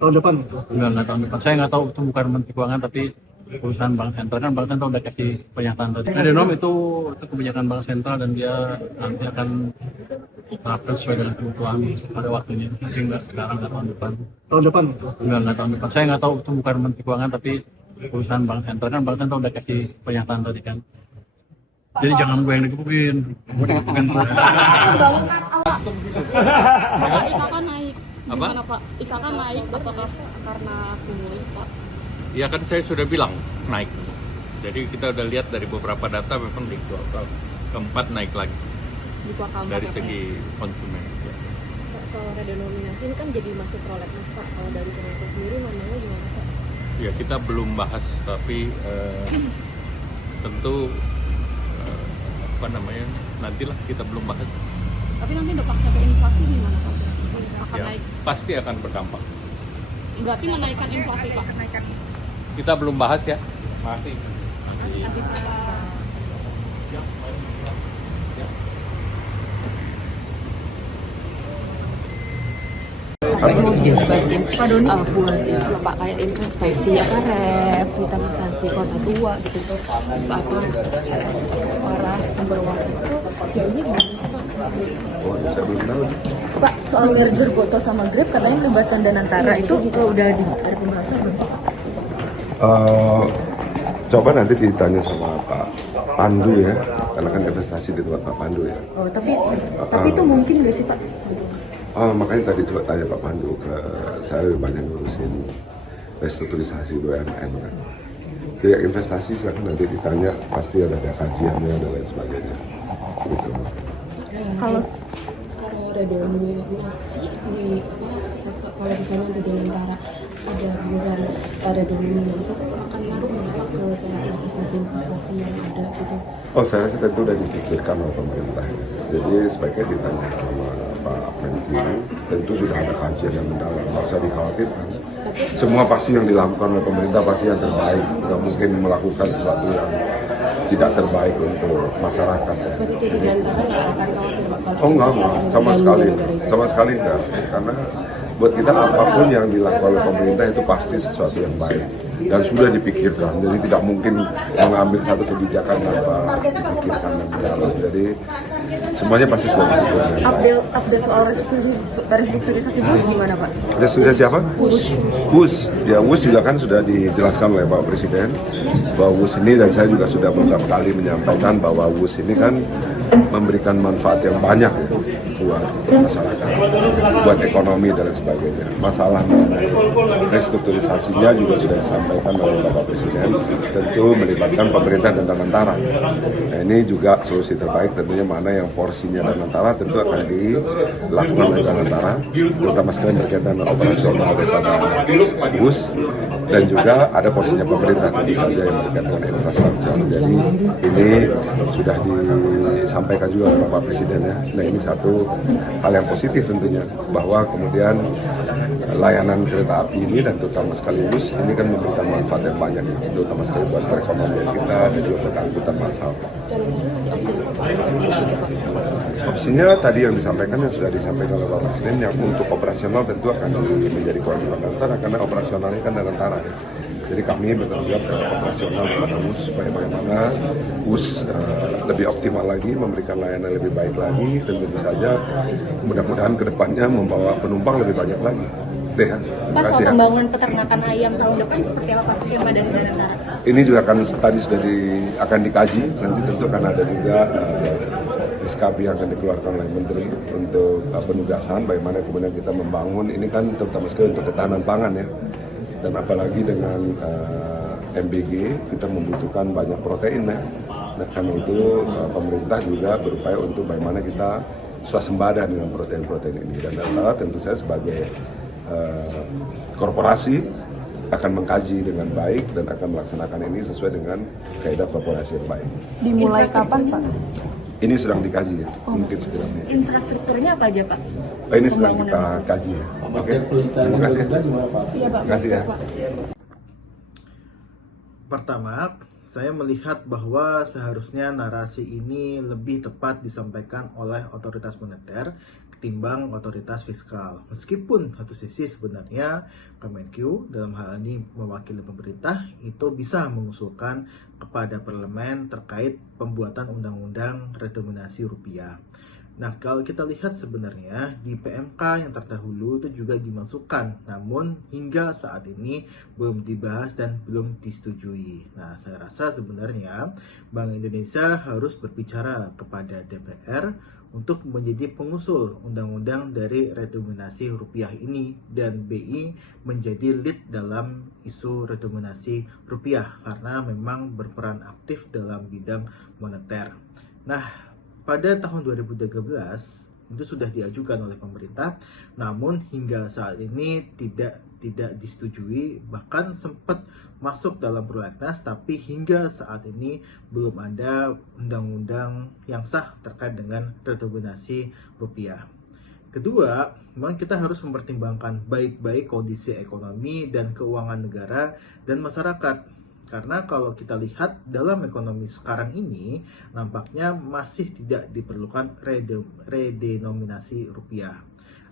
tahun depan. Enggak tahun depan. Saya nggak tahu, itu bukan Menteri Keuangan, tapi perusahaan bank sentral. Kan bank sentral udah kasih pernyataan tadi. Adenom itu kebijakan bank sentral dan dia nanti akan diterapkan sesuai dengan kebutuhan pada waktunya. Mungkin nggak sekarang, nggak tahun depan. Tahun depan. Enggak tahun depan. Saya nggak tahu, itu bukan Menteri Keuangan, tapi perusahaan bank sentral. Kan bank sentral udah kasih pernyataan tadi kan. Jadi jangan gue yang digebukin. Gue digebukin terus. Pak, IKK naik. Apa? Gimana Pak? IKK naik apakah karena stimulus Pak? Ya kan saya sudah bilang naik. Jadi kita udah lihat dari beberapa data memang di kuartal keempat naik lagi Di kuartal dari empat, segi konsumen. Ya. Pak, soal redenominasi ini kan jadi masuk prolegnas Pak. Kalau dari Kementerian sendiri namanya gimana Pak? Ya kita belum bahas tapi tentu apa namanya nantilah kita belum bahas. Tapi nanti dampaknya ke inflasi gimana Pak? Akan Ya, naik. pasti akan berdampak. Berarti menaikkan inflasi Pak? Kita belum bahas ya. Masih. Kasih Pak. Pak Doni, buat Pak kayak investasi apa revitalisasi kota tua gitu terus apa waras sumber waras itu sejauh ini gimana sih Pak? Oh, saya belum tahu. Pak soal merger Goto sama Grab katanya melibatkan Danantara itu juga udah ada pembahasan belum Pak? Coba nanti ditanya sama Pak Pandu ya, karena kan investasi di tempat Pak Pandu ya. Oh tapi itu mungkin nggak sih Pak? Makanya tadi coba tanya Pak Pandu, saya lebih banyak ngurusin restrukturisasi BUMN kan. Kayak investasi silakan nanti ditanya, pasti ada kajiannya dan lain sebagainya. Gitu. Kalau Redenominasi di apa kalau misalnya di Danantara ada bulan redenominasi itu akan ngaruh nggak Pak ke investasi yang ada gitu? Oh, saya rasa tentu sudah dipikirkan oleh pemerintah. Jadi sebaiknya ditanya sama Pak Menkyu, tentu sudah ada kajian yang mendalam, nggak usah dikhawatirkan. Semua pasti yang dilakukan oleh pemerintah pasti yang terbaik, nggak mungkin melakukan sesuatu yang tidak terbaik untuk masyarakat. Berarti dari Danantara nggak akan khawatir Pak? Oh enggak, sama sekali enggak, karena buat kita apapun yang dilakukan oleh pemerintah itu pasti sesuatu yang baik dan sudah dipikirkan, jadi tidak mungkin mengambil satu kebijakan tanpa dipikirkan dan mendalam, jadi semuanya pasti sudah dipikirkan. update soal restrukturisasi BUS gimana Pak? Restrukturisasi siapa? WUS. Ya WUS juga kan sudah dijelaskan oleh Pak Presiden bahwa WUS ini, dan saya juga sudah beberapa kali menyampaikan bahwa WUS ini kan memberikan manfaat yang banyak ya, buat masyarakat, buat ekonomi dan lain sebagainya. Masalah mengenai restrukturisasinya juga sudah disampaikan oleh Bapak Presiden, tentu melibatkan pemerintah dan Danantara. Nah, ini juga solusi terbaik, tentunya mana yang porsinya Danantara tentu akan dilakukan oleh Danantara, terutama sekali berkaitan dengan operasional daripada bus, dan juga ada porsinya pemerintah tentu saja yang berkaitan dengan infrastruktur. Jadi ini sudah disampaikan juga oleh Bapak Presiden ya. Nah, ini satu hal yang positif tentunya, bahwa kemudian layanan kereta api ini dan terutama sekali bus ini kan memberikan manfaat yang banyak ya, terutama sekali buat perekonomian kita dan juga buat angkutan massal. Opsinya tadi yang disampaikan, yang sudah disampaikan oleh Bapak Presiden, yang untuk operasional tentu akan menjadi kewajiban Danantara karena operasionalnya kan Danantara ya. Jadi kami bertanggung jawab terhadap operasional kepada WUS supaya bagaimana WUS lebih optimal lagi, memberikan layanan lebih baik lagi, dan tentu saja mudah-mudahan kedepannya membawa penumpang lebih banyak lagi. Ya, Pak, soal pembangunan peternakan ayam tahun depan seperti apa pasti yang ada di Danantara? Ini juga akan tadi sudah akan dikaji, nanti tentu akan ada juga SKB yang akan dikeluarkan oleh Menteri untuk penugasan bagaimana kemudian kita membangun ini kan terutama sekali untuk ketahanan pangan ya. Dan apalagi dengan MBG kita membutuhkan banyak protein ya. Nah, karena itu pemerintah juga berupaya untuk bagaimana kita swasembada dengan protein-protein ini. Dan tentu saya sebagai korporasi akan mengkaji dengan baik dan akan melaksanakan ini sesuai dengan kaidah korporasi yang baik. Dimulai kapan Pak? Ini sedang dikaji ya, mungkin segera. Infrastrukturnya apa aja Pak? Ini sedang kita kaji ya. Oke, terima kasih. Iya Pak. Terima kasih ya. Pertama, saya melihat bahwa seharusnya narasi ini lebih tepat disampaikan oleh otoritas moneter ketimbang otoritas fiskal. Meskipun satu sisi sebenarnya Kemenq dalam hal ini mewakili pemerintah itu bisa mengusulkan kepada parlemen terkait pembuatan undang-undang redenominasi rupiah. Nah, kalau kita lihat sebenarnya di PMK yang terdahulu itu juga dimasukkan, namun hingga saat ini belum dibahas dan belum disetujui. Nah, saya rasa sebenarnya Bank Indonesia harus berbicara kepada DPR untuk menjadi pengusul undang-undang dari redenominasi rupiah ini, dan BI menjadi lead dalam isu redenominasi rupiah karena memang berperan aktif dalam bidang moneter. Nah, pada tahun 2013 itu sudah diajukan oleh pemerintah, namun hingga saat ini tidak disetujui, bahkan sempat masuk dalam prolegnas, tapi hingga saat ini belum ada undang-undang yang sah terkait dengan redenominasi rupiah. Kedua, memang kita harus mempertimbangkan baik-baik kondisi ekonomi dan keuangan negara dan masyarakat. Karena kalau kita lihat dalam ekonomi sekarang ini, nampaknya masih tidak diperlukan redenominasi rupiah.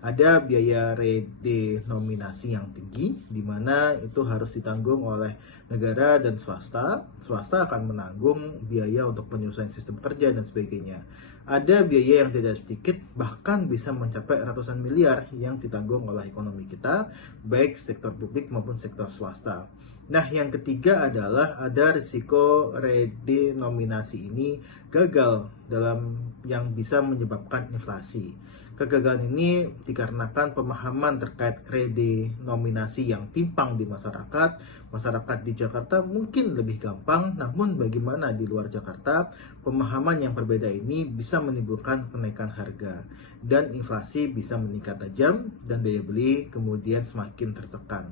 Ada biaya redenominasi yang tinggi, di mana itu harus ditanggung oleh negara dan swasta. Swasta akan menanggung biaya untuk penyesuaian sistem kerja dan sebagainya. Ada biaya yang tidak sedikit, bahkan bisa mencapai ratusan miliar yang ditanggung oleh ekonomi kita, baik sektor publik maupun sektor swasta. Nah, yang ketiga adalah ada risiko redenominasi ini gagal dalam yang bisa menyebabkan inflasi. Kegagalan ini dikarenakan pemahaman terkait redenominasi yang timpang di masyarakat. Masyarakat di Jakarta mungkin lebih gampang, namun bagaimana di luar Jakarta, pemahaman yang berbeda ini bisa menimbulkan kenaikan harga dan inflasi bisa meningkat tajam dan daya beli kemudian semakin tertekan.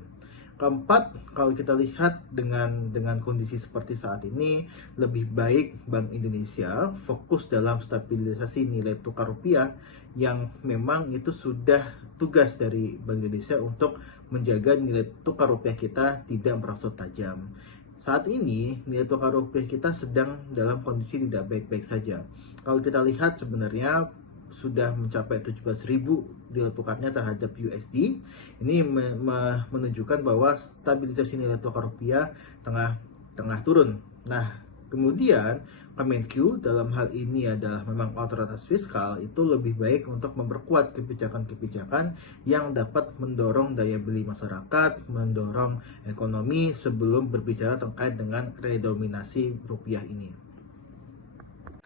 Keempat, kalau kita lihat dengan kondisi seperti saat ini, lebih baik Bank Indonesia fokus dalam stabilisasi nilai tukar rupiah yang memang itu sudah tugas dari Bank Indonesia untuk menjaga nilai tukar rupiah kita tidak merosot tajam. Saat ini nilai tukar rupiah kita sedang dalam kondisi tidak baik-baik saja. Kalau kita lihat sebenarnya sudah mencapai 17.000 nilai tukarnya terhadap USD. Ini menunjukkan bahwa stabilisasi nilai tukar rupiah tengah turun. Nah, kemudian Kemenq dalam hal ini adalah memang otoritas fiskal, itu lebih baik untuk memperkuat kebijakan-kebijakan yang dapat mendorong daya beli masyarakat, mendorong ekonomi sebelum berbicara terkait dengan redenominasi rupiah ini.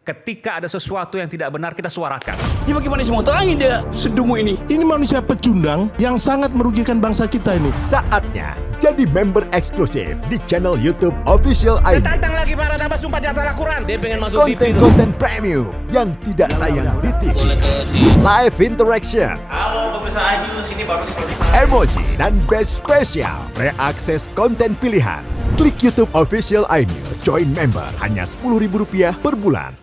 Ketika ada sesuatu yang tidak benar, kita suarakan. Ini bagaimana semua terangin dia sedungu ini? Ini manusia pecundang yang sangat merugikan bangsa kita ini. Saatnya jadi member eksklusif di channel YouTube Official ID. Tantang lagi para nabas sumpah di atas Al-Quran. Dia pengen masuk TV. Konten-konten premium yang tidak tayang di TV. Live interaction. Halo pemirsa ID, sini baru selesai. Emoji dan badge spesial. Reakses konten pilihan. Klik YouTube Official iNews. Join member hanya Rp10.000 per bulan.